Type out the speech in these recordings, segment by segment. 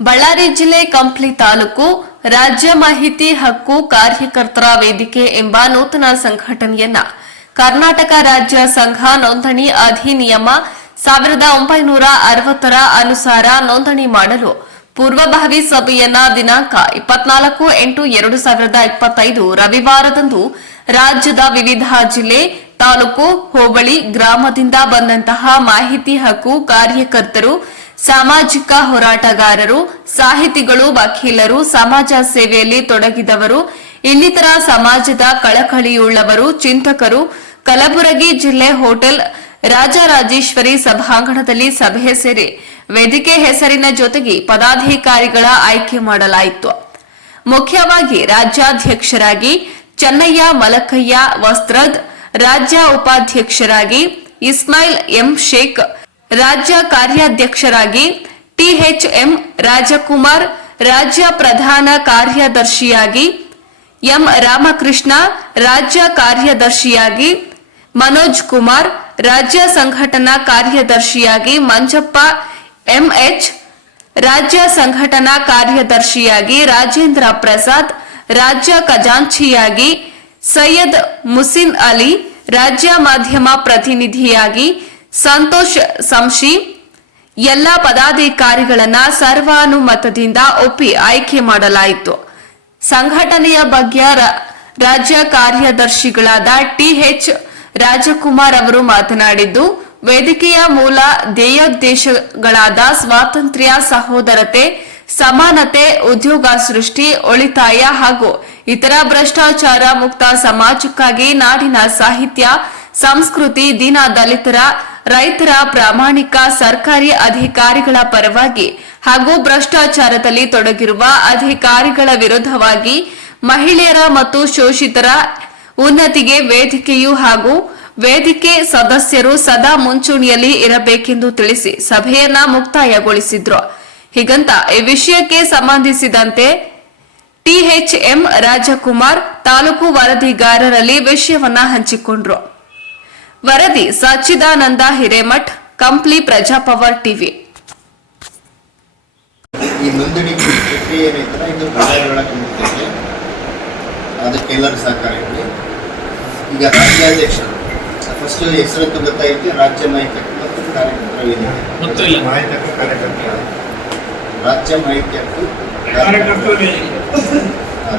ಬಳ್ಳಾರಿ ಜಿಲ್ಲೆ ಕಂಪ್ಲಿ ತಾಲೂಕು ರಾಜ್ಯ ಮಾಹಿತಿ ಹಕ್ಕು ಕಾರ್ಯಕರ್ತರ ವೇದಿಕೆ ಎಂಬ ನೂತನ ಸಂಘಟನೆಯನ್ನ ಕರ್ನಾಟಕ ರಾಜ್ಯ ಸಂಘ ನೋಂದಣಿ ಅಧಿನಿಯಮ 1960ರ ಅನುಸಾರ ನೋಂದಣಿ ಮಾಡಲು ಪೂರ್ವಭಾವಿ ಸಭೆಯನ್ನ ದಿನಾಂಕ 24/8/2025 ರವಿವಾರದಂದು ರಾಜ್ಯದ ವಿವಿಧ ಜಿಲ್ಲೆ, ತಾಲೂಕು, ಹೋಬಳಿ, ಗ್ರಾಮದಿಂದ ಬಂದಂತಹ ಮಾಹಿತಿ ಹಕ್ಕು ಕಾರ್ಯಕರ್ತರು, ಸಾಮಾಜಿಕ ಹೋರಾಟಗಾರರು, ಸಾಹಿತಿಗಳು, ವಕೀಲರು, ಸಮಾಜ ಸೇವೆಯಲ್ಲಿ ತೊಡಗಿದವರು, ಇನ್ನಿತರ ಸಮಾಜದ ಕಳಕಳಿಯುಳ್ಳವರು, ಚಿಂತಕರು ಕಲಬುರಗಿ ಜಿಲ್ಲೆ ಹೋಟೆಲ್ ರಾಜರಾಜೇಶ್ವರಿ ಸಭಾಂಗಣದಲ್ಲಿ ಸಭೆ ಸೇರಿ ವೇದಿಕೆ ಹೆಸರಿನ ಜೊತೆಗೆ ಪದಾಧಿಕಾರಿಗಳ ಆಯ್ಕೆ ಮಾಡಲಾಯಿತು. ಮುಖ್ಯವಾಗಿ ರಾಜ್ಯಾಧ್ಯಕ್ಷರಾಗಿ ಚೆನ್ನಯ್ಯ ಮಲಕಯ್ಯ ವಸ್ತ್ರದ್, ರಾಜ್ಯ ಉಪಾಧ್ಯಕ್ಷರಾಗಿ ಇಸ್ಮಾಯಿಲ್ ಎಂ ಶೇಖ್, ರಾಜ್ಯ ಕಾರ್ಯಾಧ್ಯಕ್ಷರಾಗಿ ಟಿಎಚ್ಎಂ ರಾಜಕುಮಾರ್, ರಾಜ್ಯ ಪ್ರಧಾನ ಕಾರ್ಯದರ್ಶಿಯಾಗಿ ಎಂ ರಾಮಕೃಷ್ಣ, ರಾಜ್ಯ ಕಾರ್ಯದರ್ಶಿಯಾಗಿ ಮನೋಜ್ ಕುಮಾರ್, ರಾಜ್ಯ ಸಂಘಟನಾ ಕಾರ್ಯದರ್ಶಿಯಾಗಿ ಮಂಜಪ್ಪ ಎಂಎಚ್, ರಾಜ್ಯ ಸಂಘಟನಾ ಕಾರ್ಯದರ್ಶಿಯಾಗಿ ರಾಜೇಂದ್ರ ಪ್ರಸಾದ್, ರಾಜ್ಯ ಖಜಾಂಚಿಯಾಗಿ ಸೈಯದ್ ಮುಸಿನ್ ಅಲಿ, ರಾಜ್ಯ ಮಾಧ್ಯಮ ಪ್ರತಿನಿಧಿಯಾಗಿ ಸಂತೋಷ್ ಸಂಶಿ. ಎಲ್ಲ ಪದಾಧಿಕಾರಿಗಳನ್ನ ಸರ್ವಾನುಮತದಿಂದ ಒಪ್ಪಿ ಆಯ್ಕೆ ಮಾಡಲಾಯಿತು. ಸಂಘಟನೆಯ ಬಗ್ಗೆ ರಾಜ್ಯ ಕಾರ್ಯದರ್ಶಿಗಳಾದ ಟಿಎಚ್ ರಾಜಕುಮಾರ್ ಅವರು ಮಾತನಾಡಿದ್ದು, ವೇದಿಕೆಯ ಮೂಲ ಧ್ಯೇಯೋದ್ದೇಶಗಳಾದ ಸ್ವಾತಂತ್ರ್ಯ, ಸಹೋದರತೆ, ಸಮಾನತೆ, ಉದ್ಯೋಗ ಸೃಷ್ಟಿ, ಉಳಿತಾಯ ಹಾಗೂ ಇತರ ಭ್ರಷ್ಟಾಚಾರ ಮುಕ್ತ ಸಮಾಜಕ್ಕಾಗಿ ನಾಡಿನ ಸಾಹಿತ್ಯ, ಸಂಸ್ಕೃತಿ, ದೀನ ದಲಿತರ, ರೈತರ, ಪ್ರಾಮಾಣಿಕ ಸರ್ಕಾರಿ ಅಧಿಕಾರಿಗಳ ಪರವಾಗಿ ಹಾಗೂ ಭ್ರಷ್ಟಾಚಾರದಲ್ಲಿ ತೊಡಗಿರುವ ಅಧಿಕಾರಿಗಳ ವಿರುದ್ಧವಾಗಿ ಮಹಿಳೆಯರ ಮತ್ತು ಶೋಷಿತರ ಉನ್ನತಿಗೆ ವೇದಿಕೆಯು ಹಾಗೂ ವೇದಿಕೆ ಸದಸ್ಯರು ಸದಾ ಮುಂಚೂಣಿಯಲ್ಲಿ ಇರಬೇಕೆಂದು ತಿಳಿಸಿ ಸಭೆಯನ್ನ ಮುಕ್ತಾಯಗೊಳಿಸಿದ್ರು. ಹೀಗಂತ ಈ ವಿಷಯಕ್ಕೆ ಸಂಬಂಧಿಸಿದಂತೆ ಟಿಎಚ್ಎಂ ರಾಜಕುಮಾರ್ ತಾಲೂಕು ವರದಿಗಾರರಲ್ಲಿ ವಿಷಯವನ್ನ ಹಂಚಿಕೊಂಡ್ರು. ವರದಿ ಸಚ್ಚಿದಾನಂದ ಹಿರೇಮಠ್, ಕಂಪ್ಲಿ ಪ್ರಜಾಪವರ್ ಟಿವಿ. ಈ ನೋಂದಣಿ ಪ್ರಕ್ರಿಯೆ ಏನೈತಲ್ಲ ಇದು ಬಳ್ಳಾರಿ ಅದಕ್ಕೆಲ್ಲರೂ ಸಹಕಾರ ಇದೆ. ಈಗ ರಾಜ್ಯಾಧ್ಯಕ್ಷರು ಫಸ್ಟ್ ಹೆಸರತ್ತು ಗೊತ್ತಾಯಿತು, ರಾಜ್ಯ ಮಾಹಿತಿ ಮತ್ತು ಕಾರ್ಯಕರ್ತರ ವೇದಿಕೆ, ರಾಜ್ಯ ಮಾಹಿತಿ ಹಕ್ಕು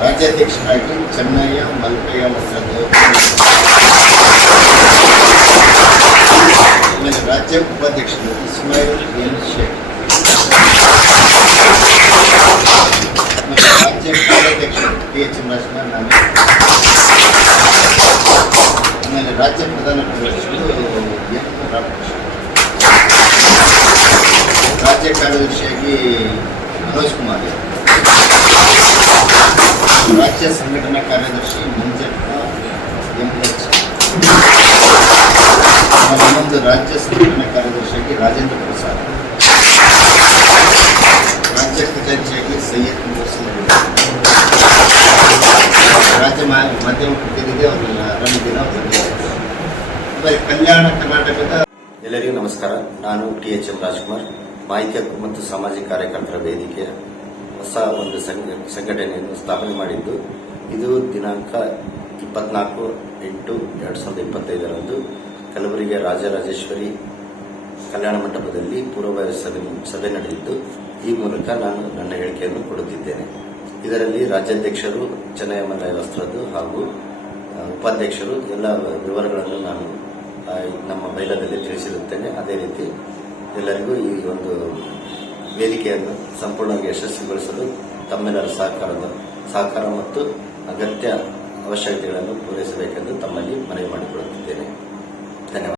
ರಾಜ್ಯಾಧ್ಯಕ್ಷರಾಗಿ ಚೆನ್ನಯ್ಯ ಮಲ್ಕಯ್ಯ ವಸ್ತ್ರದ್ದು, ಆಮೇಲೆ ರಾಜ್ಯ ಉಪಾಧ್ಯಕ್ಷರು ಇಸ್ಮಾಯಿಲ್ ಎಂ ಶೇಖ್, ರಾಜ್ಯ ಕಾರ್ಯಾಧ್ಯಕ್ಷರು ಟಿಎಚ್ಎಂ ರಾಜಕುಮಾರ್, ಆಮೇಲೆ ರಾಜ್ಯ ಪ್ರಧಾನ ಕಾರ್ಯದರ್ಶಿಗಳು ಎಂ ರಾಮಕೃಷ್ಣ, ರಾಜ್ಯ ಕಾರ್ಯದರ್ಶಿಯಾಗಿ ಮನೋಜ್ ಕುಮಾರ್, ರಾಜ್ಯ ಸಂಘಟನಾ ಕಾರ್ಯದರ್ಶಿ ಮಂಜಪ್ಪ ಎಂಎಚ್, ಇನ್ನೊಂದು ರಾಜ್ಯ ಸಂಘಟನಾ ಕಾರ್ಯದರ್ಶಿಯಾಗಿ ರಾಜೇಂದ್ರ ಪ್ರಸಾದ್, ರಾಜ್ಯ ಖಜಾಂಚಿಯಾಗಿ ಸೈಯದ್ ಮುಸಿನ್ ಅಲಿ, ರಾಜ್ಯ ಮಾಧ್ಯಮ ಪ್ರತಿನಿಧಿ ಅವರೆಲ್ಲ ರಣಿದಿನ ಅವರು. ಕಲ್ಯಾಣ ಕರ್ನಾಟಕದ ಎಲ್ಲರಿಗೂ ನಮಸ್ಕಾರ. ನಾನು ಟಿಎಚ್ಎಂ ರಾಜಕುಮಾರ್, ಮಾಹಿತಿ ಹಕ್ಕು ಮತ್ತು ಸಾಮಾಜಿಕ ಕಾರ್ಯಕರ್ತರ ವೇದಿಕೆಯ ಹೊಸ ಒಂದು ಸಂಘಟನೆಯನ್ನು ಸ್ಥಾಪನೆ ಮಾಡಿದ್ದು, ಇದು ದಿನಾಂಕ 24/8/2025 ಕಲಬುರಗಿಯ ರಾಜರಾಜೇಶ್ವರಿ ಕಲ್ಯಾಣ ಮಂಟಪದಲ್ಲಿ ಪೂರ್ವಭಾವಿ ಸಭೆ ನಡೆದಿದ್ದು, ಈ ಮೂಲಕ ನಾನು ನನ್ನ ಹೇಳಿಕೆಯನ್ನು ಕೊಡುತ್ತಿದ್ದೇನೆ. ಇದರಲ್ಲಿ ರಾಜ್ಯಾಧ್ಯಕ್ಷರು ಚೆನ್ನಯ್ಯ ಮಲಕಯ್ಯ ವಸ್ತ್ರದ್ದು ಹಾಗೂ ಉಪಾಧ್ಯಕ್ಷರು ಎಲ್ಲ ವಿವರಗಳನ್ನು ನಾನು ನಮ್ಮ ಮೈಲದಲ್ಲಿ ತಿಳಿಸಿರುತ್ತೇನೆ. ಅದೇ ರೀತಿ ಎಲ್ಲರಿಗೂ ಈ ಒಂದು ವೇದಿಕೆಯನ್ನು ಸಂಪೂರ್ಣವಾಗಿ ಯಶಸ್ವಿಗೊಳಿಸಲು ತಮ್ಮೆಲ್ಲರ ಸಹಕಾರ ಮತ್ತು ಅಗತ್ಯ ಅವಶ್ಯಕತೆಗಳನ್ನು ಪೂರೈಸಬೇಕೆಂದು ತಮ್ಮಲ್ಲಿ ಮನವಿ ಮಾಡಿಕೊಳ್ಳುತ್ತಿದ್ದೇನೆ. ಧನ್ಯವಾದ.